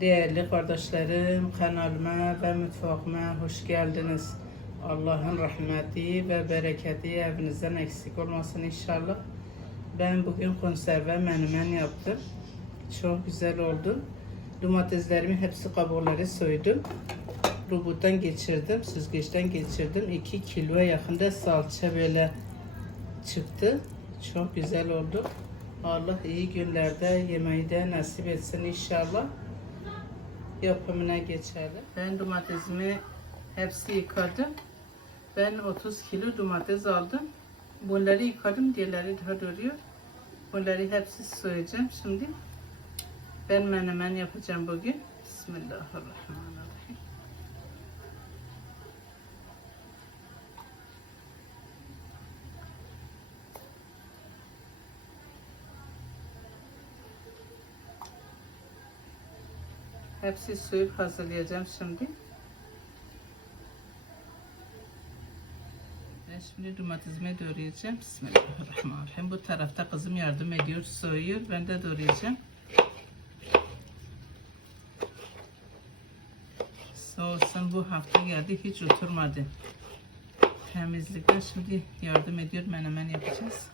Değerli kardeşlerim, kanalıma ve mutfağıma hoş geldiniz. Allah'ın rahmeti ve bereketi evinizden eksik olmasın inşallah. Ben bugün konserve menemen yaptım. Çok güzel oldu. Domateslerimi hepsi kabukları soydum. Robottan geçirdim, süzgeçten geçirdim. 2 kiloya yakında salça böyle çıktı. Çok güzel oldu. Allah iyi günlerde yemeği de nasip etsin inşallah. Yapımına geçelim. Ben domatesimi hepsi yıkadım. Ben 30 kilo domates aldım. Bunları yıkadım, diğerleri daha duruyor. Bunları hepsi soyacağım şimdi. Ben menemen yapacağım bugün. Bismillahirrahmanirrahim. Hepsi soyup hazırlayacağım şimdi. Ben şimdi domatesimi doğrayacağım. Bismillahirrahmanirrahim. Bu tarafta kızım yardım ediyor, soyuyor. Ben de doğrayacağım. Sağ olsun bu hafta geldi hiç oturmadı. Temizlikten şimdi yardım ediyor menemen yapacağız.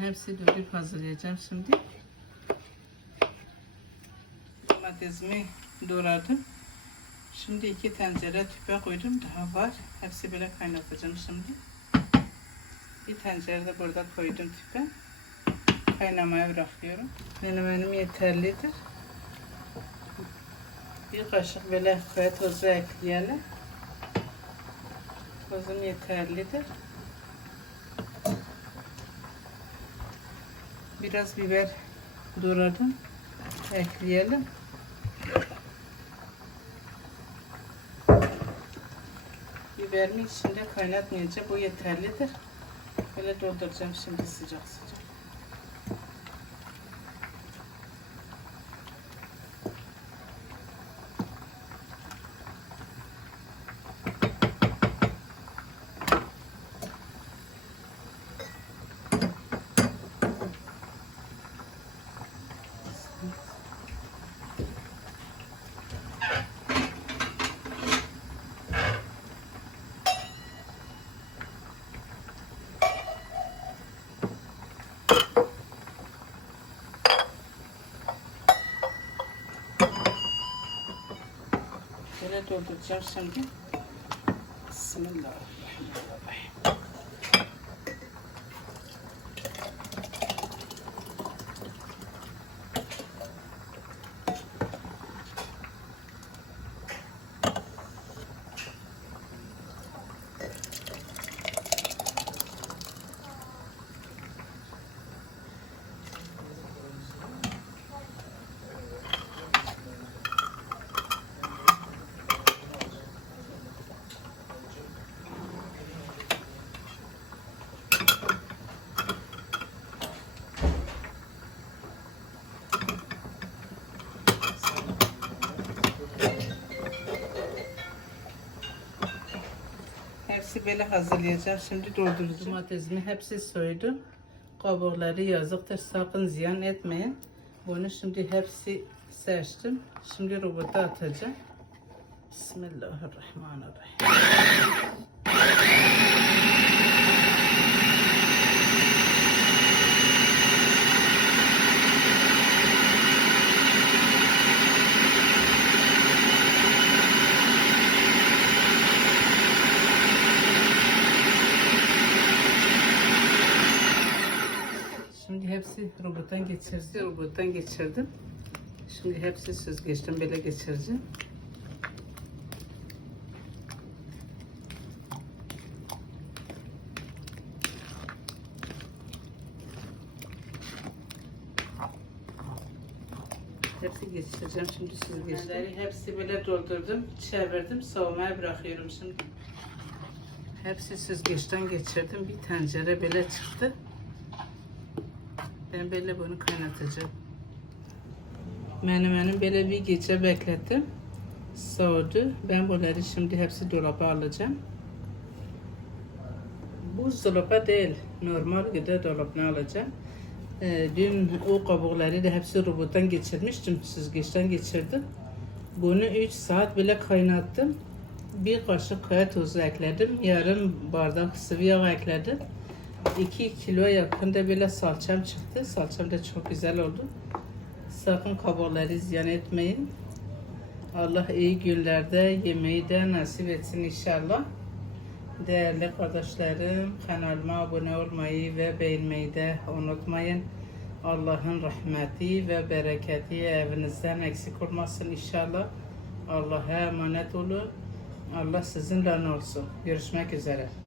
Hepsi doğrayıp hazırlayacağım şimdi. Domatesimi doğradım. Şimdi iki tencere tüpe koydum. Daha var. Hepsi böyle kaynatacağım şimdi. Bir tencere de burada koydum tüpe. Kaynamaya bırakıyorum. Menemenim yeterlidir. Bir kaşık böyle koya tozu ekleyelim. Tozum yeterlidir. Biraz biber doğradım. Ekleyelim. Biberimi içinde kaynatmayacağım. Bu yeterlidir. Böyle dolduracağım şimdi sıcak sıcak. Böyle dolduracağım şimdi. Bismillahirrahmanirrahim. Hepsi böyle hazırlayacağım. Şimdi dolduracağım. Domatesimi hepsi soydum. Kabukları yazıktır. Sakın ziyan etmeyin. Bunu şimdi hepsi seçtim. Şimdi robota atacağım. Bismillahirrahmanirrahim. Şimdi hepsi robottan geçirdi. Robottan geçirdim. Şimdi hepsi süzgeçten böyle geçireceğim. Hepsi geçireceğim şimdi süzgeçleri. Hepsi böyle doldurdum, çevirdim, soğumaya bırakıyorum şimdi. Hepsi süzgeçten geçirdim. Bir tencere böyle çıktı. Ben böyle bunu kaynatacağım. Menemeni böyle bir gece beklettim. Soğudu. Ben bunları şimdi hepsi dolaba alacağım. Buzdolabı değil, normal gıda dolabına alacağım. Ee, dün o kabukları da hepsi robottan geçirmiştim, süzgeçten geçirdim. Bunu 3 saat bile kaynattım. Bir kaşık kaya tozu ekledim, yarım bardak sıvı yağ ekledim. 2 kilo yakında bile salçam çıktı. Salçam da çok güzel oldu. Sakın kabukları ziyan etmeyin. Allah iyi günlerde yemeği de nasip etsin inşallah. Değerli kardeşlerim, kanalıma abone olmayı ve beğenmeyi de unutmayın. Allah'ın rahmeti ve bereketi evinizden eksik olmasın inşallah. Allah'a emanet olun. Allah sizinle olsun. Görüşmek üzere.